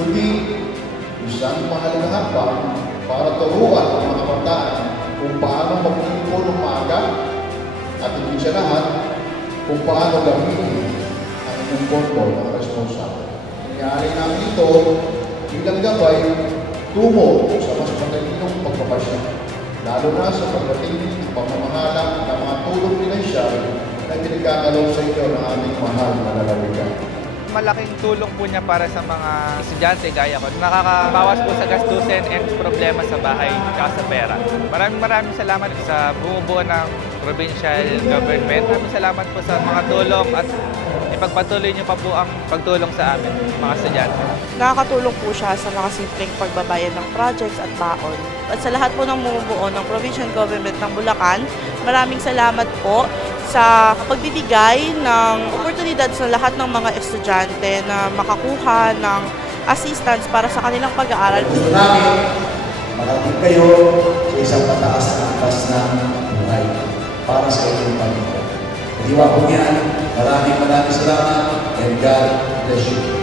Kundi isang mahalagang hakbang para turuan ang mga kabataan kung paano magtipon ng maaga at hindi sa lahat kung paano gamitin ang inyong boto ng responsable. Nangyari namin ito bilang gabay tungo sa mas matalinong pagpapasya, lalo na sa pagdating ng pamamahala ng mga tulong pinansyal na pinagkakalaw sa inyo ng aming mahal na lalawigan. Malaking tulong po niya para sa mga estudyante gaya ko. Nakakabawas po sa gastusin and problema sa bahay at sa pera. Maraming salamat sa bumubuo ng provincial government. Maraming salamat po sa mga tulong at ipagpatuloy niyo pa po ang pagtulong sa amin, mga estudyante. Nakakatulong po siya sa mga simpleng pagbabayad ng projects at baon. At sa lahat po ng bumubuo ng provincial government ng Bulacan, maraming salamat po sa pagbibigay ng oportunidad sa lahat ng mga estudyante na makakuha ng assistance para sa kanilang pag-aaral. Gusto namin marating kayo sa isang mataas na angkas ng buhay para sa inyong pamilya. Diwa po yan. Maraming salamat and God bless you.